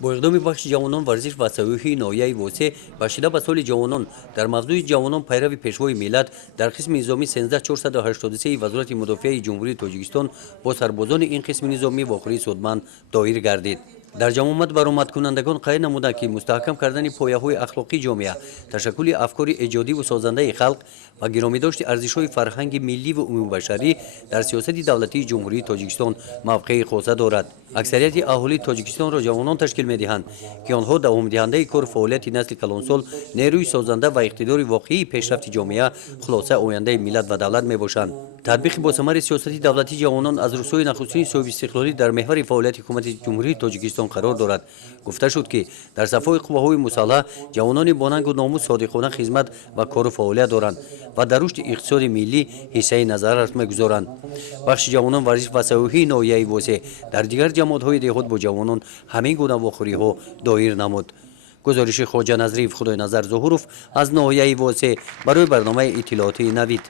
با اقدام بخش جوانان ورزش و سیاحی ناحیه واسه بخشیده به سال جوانان در موضوع جوانان پیرو پیشوای ملت در قسم نظامی 13483 وزارت مدافع جمهوری تاجیکستان با سربازان این قسم نظامی واخوری سودمند دایر گردید. در جمع آمد برآمد کنندگان قید نمودند که مستحکم کردن پایه‌های اخلاقی جامعه، تشکل افکار ایجادی و سازنده خلق و گرامیداشت ارزش‌های فرهنگ ملی و عمومی بشری در سیاست دولتی جمهوری تاجیکستان موقع خاصه دارد. اکثریت اهالی تاجیکستان را جوانان تشکیل می‌دهند که آنها دوام دهنده کار فعالیت نسل کلانسال، نیروی سازنده و اقتدار واقعی پیشرفت جامعه، خلاصه آینده ملت و دولت میباشند. تطبیق با ثمر سیاست دولتی جوانان از رسوی نخستین صاحب استقلالی در محور فعالیت حکومت جمهوری تاجیکستان قرار دارد. گفته شد که در صفای قوه‌های مسلح جوانان با ننگ و ناموس صادقانه خدمت و کار و فعالیت دارند و در رشد اقتصاد ملی حصه نظر می‌گذارند. بخش جوانان ورزش و سیاحی ناحیه واسه در دیگر جماعت‌های دهات با جوانان همین گونه واخوری‌ها دایر نمود. گزارش خواجه نظریف خدای نظر ظهوروف از ناحیه واسه برای برنامه اطلاعاتی نوید.